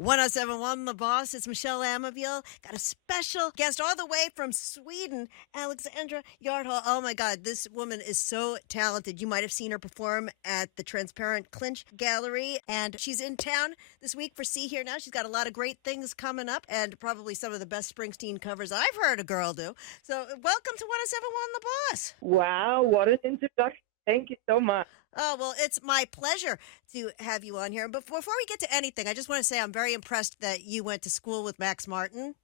1071 The Boss. It's Michele Amabile. Got a special guest all the way from Sweden, Alexandra Jardvall. Oh my God, this woman is so talented. You might have seen her perform at the Transparent Clinch Gallery, and she's in town this week for See Here Now. She's got a lot of great things coming up, and probably some of the best Springsteen covers I've heard a girl do. So, welcome to 1071 The Boss. Wow, what an introduction. Thank you so much. Oh, well, it's my pleasure to have you on here. But before we get to anything, I just want to say I'm very impressed that you went to school with Max Martin.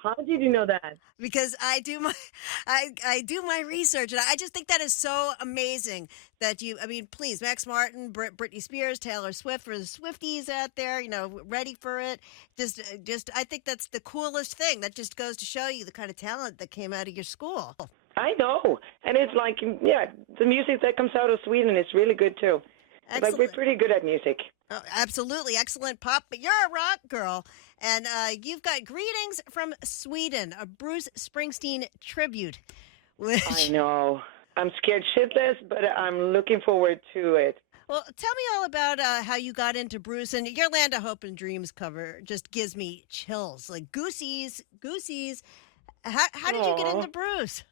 How did you know that? Because I do my I do my research, and I just think that is so amazing that you. I mean, please, Max Martin, Britney Spears, Taylor Swift, for the Swifties out there, ready for it. Just I think that's the coolest thing. That just goes to show you the kind of talent that came out of your school. I know. And it's like, yeah, the music that comes out of Sweden is really good too. Excellent. Like, we're pretty good at music. Oh, absolutely. Excellent pop. But you're a rock girl. And you've got Greetings from Sweden, a Bruce Springsteen tribute. I know. I'm scared shitless, but I'm looking forward to it. Well, tell me all about how you got into Bruce. And your Land of Hope and Dreams cover just gives me chills. Like goosies. How did you get into Bruce?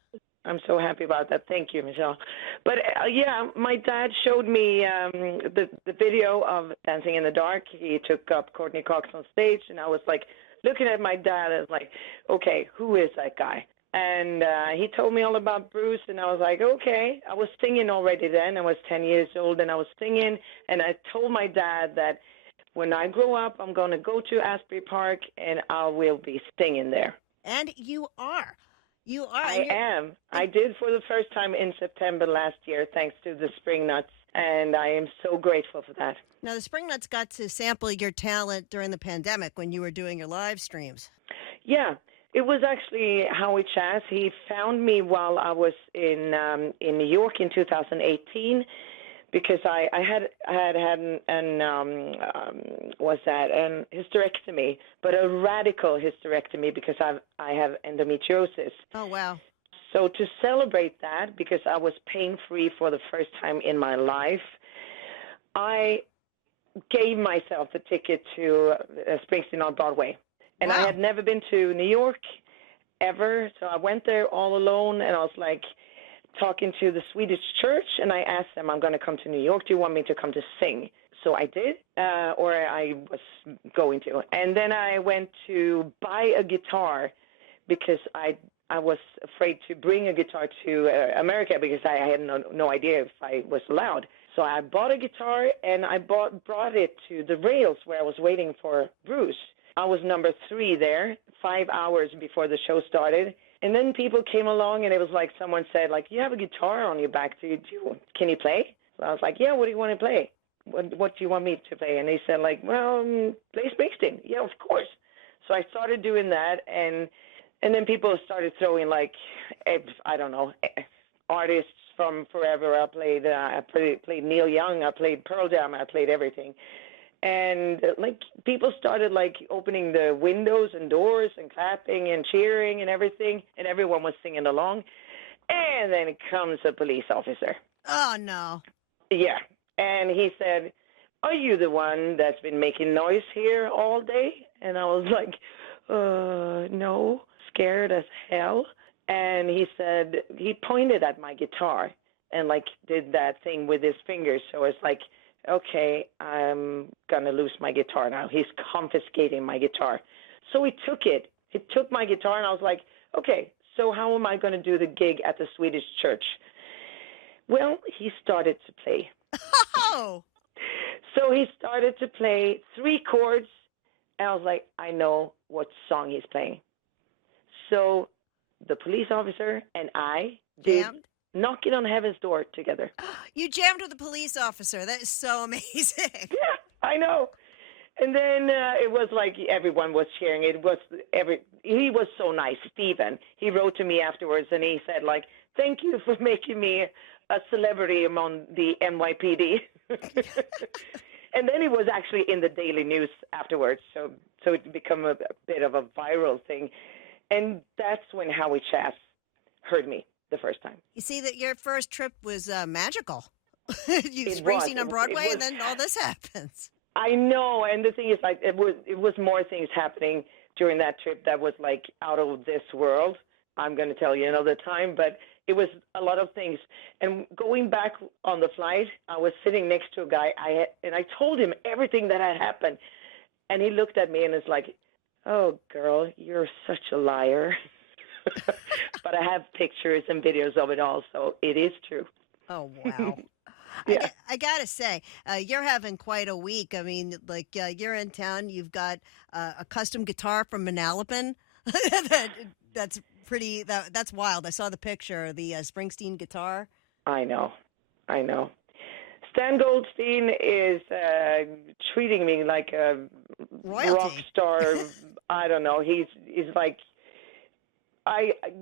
I'm so happy about that. Thank you, Michelle. But yeah, my dad showed me the video of Dancing in the Dark. He took up Courtney Cox on stage, and I was like looking at my dad and like, okay, who is that guy? And he told me all about Bruce, and I was like, okay. I was singing already then. I was 10 years old, and I was singing, and I told my dad that when I grow up, I'm going to go to Asbury Park, and I will be singing there. And you are. You are. I am. I did for the first time in September last year, thanks to the Spring Nuts, and I am so grateful for that. Now, the Spring Nuts got to sample your talent during the pandemic when you were doing your live streams. Yeah, it was actually Howie Chas. He found me while I was in New York in 2018. Because I had an hysterectomy, but a radical hysterectomy because I have endometriosis. Oh, wow. So to celebrate that, because I was pain-free for the first time in my life, I gave myself the ticket to Springsteen on Broadway. And wow. I had never been to New York ever, so I went there all alone, and I was like, talking to the Swedish church, and I asked them, I'm going to come to New York. Do you want me to come to sing? So I did, or I was going to. And then I went to buy a guitar because I was afraid to bring a guitar to America because I had no idea if I was allowed. So I bought a guitar, and I brought it to the rails where I was waiting for Bruce. I was number 3 there, 5 hours before the show started. And then people came along, and it was like someone said, like, you have a guitar on your back. Can you play? So I was like, yeah, what do you want to play? What do you want me to play? And they said, like, well, play Springsteen. Yeah, of course. So I started doing that, and then people started throwing, like, I don't know, artists from forever. I played Neil Young. I played Pearl Jam. I played everything. And, like, people started, like, opening the windows and doors and clapping and cheering and everything, and everyone was singing along. And then comes a police officer. Oh, no. Yeah. And he said, are you the one that's been making noise here all day? And I was like, no, scared as hell. And he said, he pointed at my guitar and, like, did that thing with his fingers. So it's like, okay, I'm going to lose my guitar now. He's confiscating my guitar. So he took it. He took my guitar, and I was like, okay, so how am I going to do the gig at the Swedish church? Well, he started to play. Oh! So he started to play 3 chords, and I was like, I know what song he's playing. So the police officer and I did Knocking on Heaven's Door together. You jammed with a police officer. That is so amazing. Yeah, I know. And then it was like everyone was cheering. He was so nice, Steven. He wrote to me afterwards, and he said, like, thank you for making me a celebrity among the NYPD. And then it was actually in the Daily News afterwards, so it became a bit of a viral thing. And that's when Howie Chas heard me the first time. You see that your first trip was magical. You Springsteen on Broadway, and then all this happens. I know, and the thing is, like, it was more things happening during that trip that was like out of this world. I'm going to tell you another time, but it was a lot of things. And going back on the flight, I was sitting next to a guy, and I told him everything that had happened, and he looked at me and is like, "Oh, girl, you're such a liar." But I have pictures and videos of it all, so it is true. Oh, wow. Yeah. I gotta say, you're having quite a week. I mean, like you're in town. You've got a custom guitar from Manalapan. That's pretty. That's wild. I saw the picture, the Springsteen guitar. I know. I know. Stan Goldstein is treating me like a rock Royalty. star. I don't know. He's like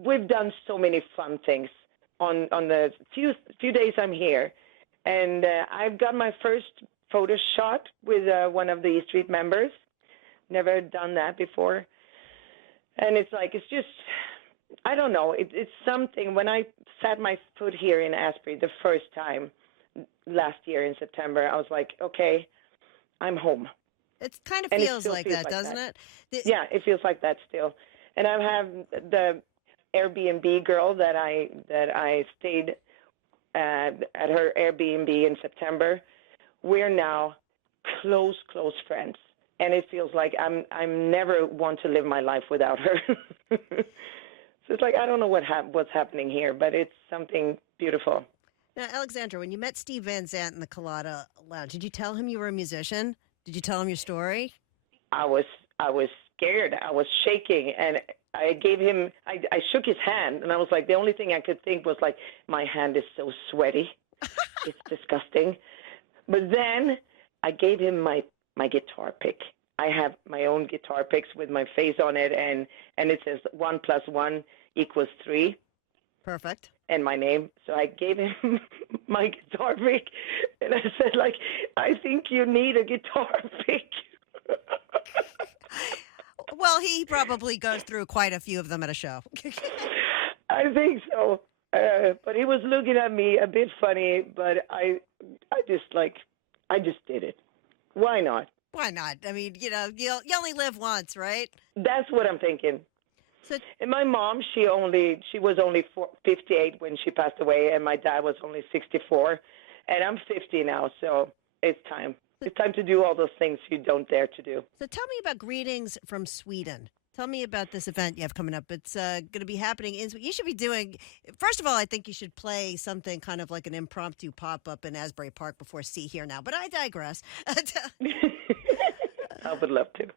we've done so many fun things on the few days I'm here, and I've got my first photo shot with one of the E Street members. Never done that before, and it's just I don't know. It's something. When I set my foot here in Asbury the first time last year in September, I was like, okay, I'm home. It kind of And it feels still like feels that, like doesn't that. it? Yeah, it feels like that still. And I have the Airbnb girl that I stayed at her Airbnb in September. We're now close friends, and it feels like I'm never want to live my life without her. So it's like I don't know what's happening here, but it's something beautiful. Now, Alexandra, when you met Steve Van Zandt in the Colada Lounge, did you tell him you were a musician? Did you tell him your story? I was scared. I was shaking, and I gave him. I shook his hand, and I was like, the only thing I could think was like, my hand is so sweaty, it's disgusting. But then I gave him my guitar pick. I have my own guitar picks with my face on it, and it says 1+1 = 3, Perfect. and my name. So I gave him my guitar pick, and I said, like, I think you need a guitar pick. Well, he probably goes through quite a few of them at a show. I think so. But he was looking at me a bit funny, but I just did it. Why not? Why not? I mean, you only live once, right? That's what I'm thinking. So, And my mom, she was only 58 when she passed away, and my dad was only 64, and I'm 50 now, so it's time. It's time to do all those things you don't dare to do. so tell me about Greetings from Sweden. Tell me about this event you have coming up. It's going to be happening in. You should be doing. First of all, I think you should play something kind of like an impromptu pop up in Asbury Park before See Here Now. But I digress. I would love to.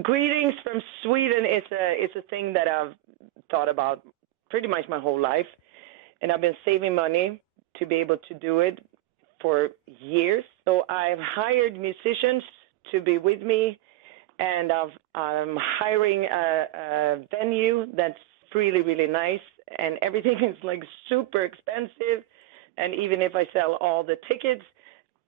Greetings from Sweden is a thing that I've thought about pretty much my whole life, and I've been saving money to be able to do it for years. So I've hired musicians to be with me, and I'm hiring a venue that's really nice, and everything is like super expensive. And even if I sell all the tickets,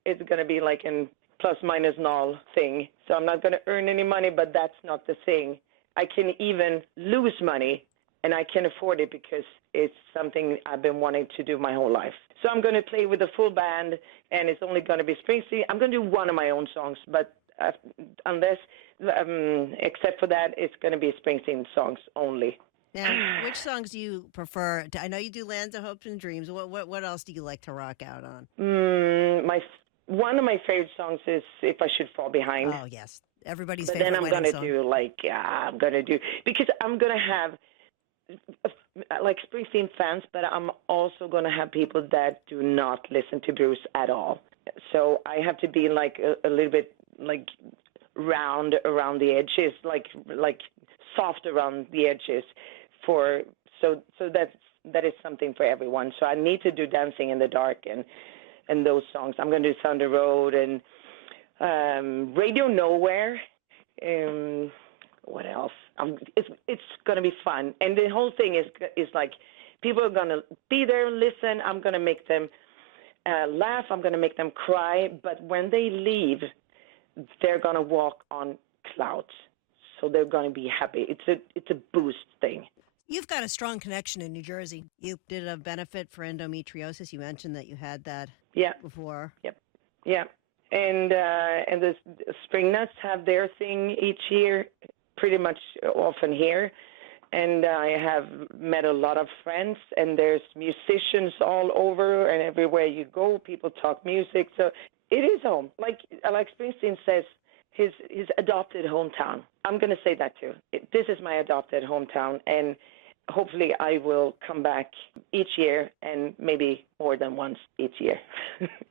it's going to be like an plus minus null thing. So I'm not going to earn any money, but that's not the thing. I can even lose money, and I can afford it because it's something I've been wanting to do my whole life. So I'm going to play with a full band, and it's only going to be Springsteen. I'm going to do one of my own songs, but except for that, it's going to be Springsteen songs only. Now, which songs do you prefer? I know you do Lands of Hopes and Dreams. What else do you like to rock out on? One of my favorite songs is If I Should Fall Behind. Oh, yes. Everybody's But favorite then I'm wedding going to song. because I'm going to have like Springsteen fans, but I'm also going to have people that do not listen to Bruce at all. So I have to be like a little bit like round around the edges, like soft around the edges so that is something for everyone. So I need to do Dancing in the Dark and those songs. I'm going to do Thunder Road and Radio Nowhere. What else? It's going to be fun, and the whole thing is like people are going to be there, listen. I'm going to make them laugh. I'm going to make them cry. But when they leave, they're going to walk on clouds. So they're going to be happy. It's a boost thing. You've got a strong connection in New Jersey. You did a benefit for endometriosis. You mentioned that you had that Yeah. before. Yep. Yeah. And the Spring Nuts have their thing each year, pretty much often here. And I have met a lot of friends, and there's musicians all over, and everywhere you go, people talk music. So it is home. Like Alex Springsteen says, his adopted hometown. I'm going to say that too. This is my adopted hometown, and hopefully I will come back each year, and maybe more than once each year,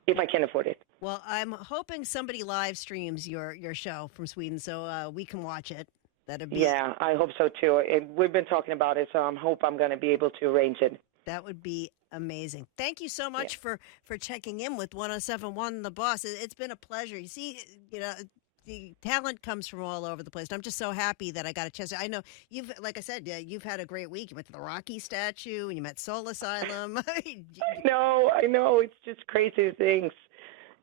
if I can afford it. Well, I'm hoping somebody live streams your show from Sweden so we can watch it. That'd be Yeah, I hope so too. We've been talking about it, so I hope I'm going to be able to arrange it. That would be amazing. Thank you so much for checking in with 107.1 The Boss. It's been a pleasure. You see, the talent comes from all over the place. And I'm just so happy that I got a chance. I know like I said, you've had a great week. You went to the Rocky statue and you met Soul Asylum. I know. It's just crazy things.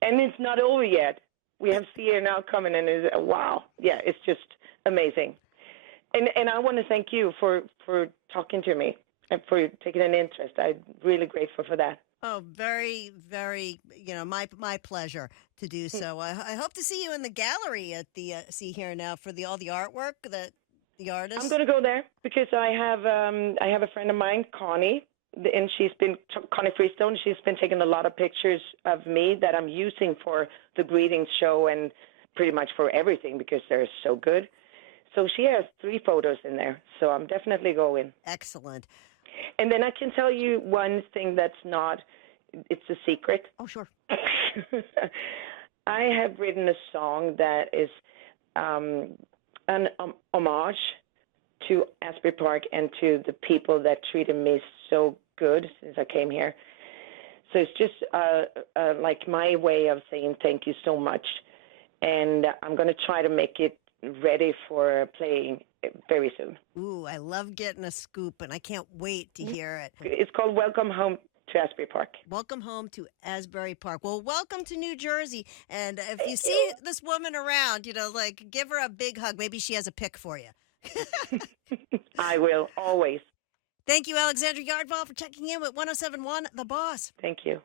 And it's not over yet. We have Sia now coming, and wow. Yeah, it's just amazing. And I want to thank you for talking to me and for taking an interest. I'm really grateful for that. Oh, very, very, my pleasure to do so. I hope to see you in the gallery at the See Here Now for all the artwork that the artists. I'm going to go there because I have a friend of mine, Connie, and Connie Freestone. She's been taking a lot of pictures of me that I'm using for the greetings show and pretty much for everything because they're so good. So she has 3 photos in there. So I'm definitely going. Excellent. And then I can tell you one thing it's a secret. Oh, sure. I have written a song that is an homage to Asbury Park and to the people that treated me so good since I came here. So it's just like my way of saying thank you so much. And I'm going to try to make it ready for playing very soon. Ooh, I love getting a scoop, and I can't wait to hear it. It's called Welcome Home to Asbury Park. Welcome home to Asbury Park. Well, welcome to New Jersey. And if you see this woman around, give her a big hug. Maybe she has a pic for you. I will, always. Thank you, Alexandra Jardvall, for checking in with 107.1 The Boss. Thank you.